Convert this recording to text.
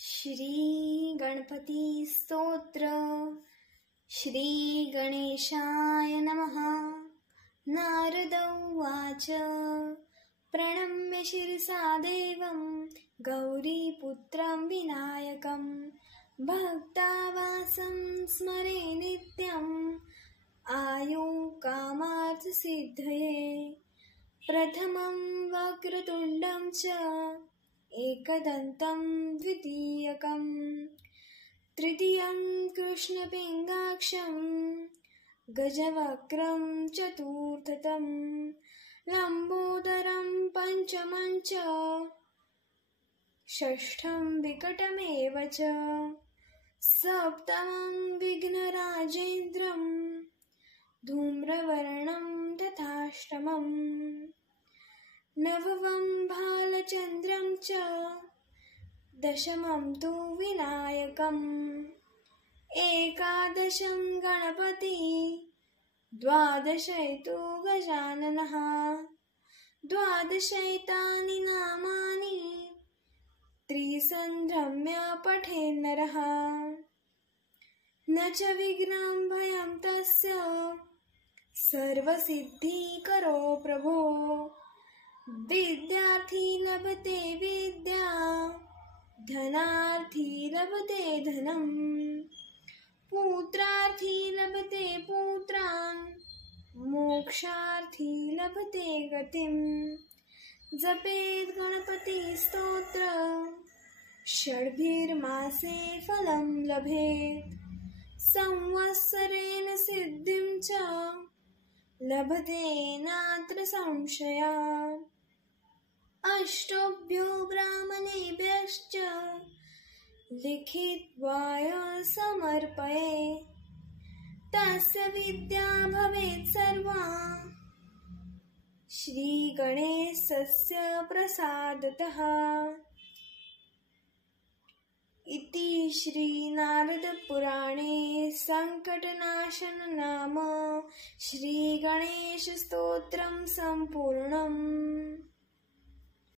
श्री गणपती स्तोत्र। श्री गणेशाय नमः। नारद उवाच प्रणम्य शिरसा देवं गौरीपुत्रं विनायकं भक्तावासं स्मरे नित्यम् आयु कामार्थसिद्धये। प्रथमं वक्रतुण्डं च एकदन्तं द्वितीयकं तृतीयं कृष्णपिङ्गाक्षं गजवक्त्रं चतुर्थतं लम्बोदरं पञ्चमं च षष्ठं विकटमेव च सप्तमं विघ्नराजेन्द्रं धूम्रवर्णं तथाष्टमम् नवमं भालचन्द्रं च दशमं तु विनायकम् एकादशं गणपति द्वादशे तु गजाननः द्वादशैतानि नामानि त्रिसन्ध्रम्य पठेन्नरः न च विघ्नं भयं तस्य सर्वसिद्धिकरो प्रभो। विद्यार्थी लभते विद्या धनार्थी लभते धनम् पुत्रार्थी लभते पुत्रान् मोक्षार्थी लभते गतिम्। जपेत् गणपति स्तोत्र षड्भिर्मासे फलं लभेत् संवत्सरेण सिद्धिं च लभते नात्र संशयः। अष्टभ्यो ब्राह्मणेभ्यश्च लिखित्वा समर्पये तस्य विद्या भवेत् सर्वा श्रीगणेशस्य प्रसादतः। इति श्री नारद पुराणे संकटनाशन नाम श्री गणेश स्तोत्रं संपूर्णम्।